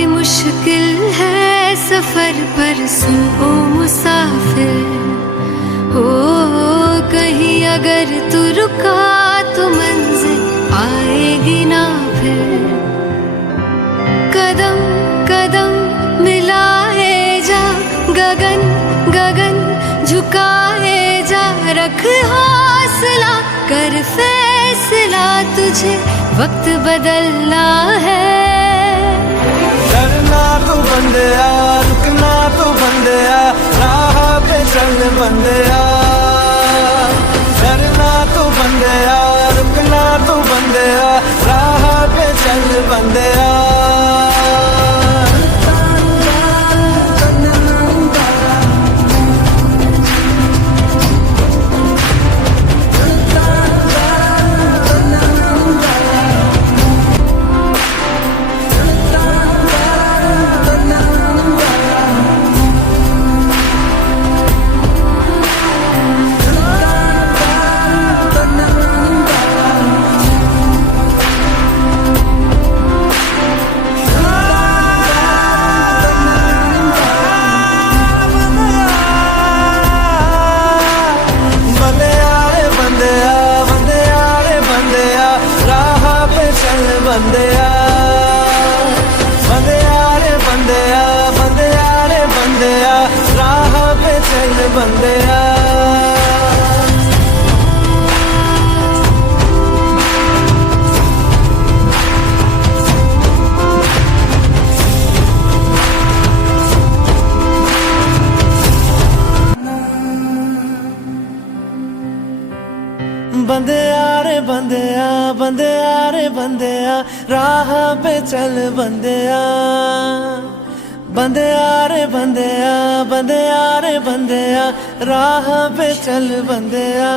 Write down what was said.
काफी मुश्किल है सफर पर सुन ओ मुसाफिर हो, कहीं अगर तू रुका तो मंजिल आएगी ना फिर। कदम कदम मिलाए जा, गगन गगन झुकाए जा, रख हौसला कर फैसला, तुझे वक्त बदलना है। डरना तो बंदिया, रुकना तो बंदिया, राह पे चल बंदिया। डरना तो बंदिया, रुकना तो बंदिया, राह पे चल बंदिया। बंदिया बंदिया रे बंदिया, बंदिया रे बंदिया, राह पे चल बंदिया। बंदिया रे बंदिया, बंदिया रे बंदिया, राह पे चल बंदिया। बंदिया रे बंदिया, बंदिया रे बंदिया, राह पे चल बंदिया।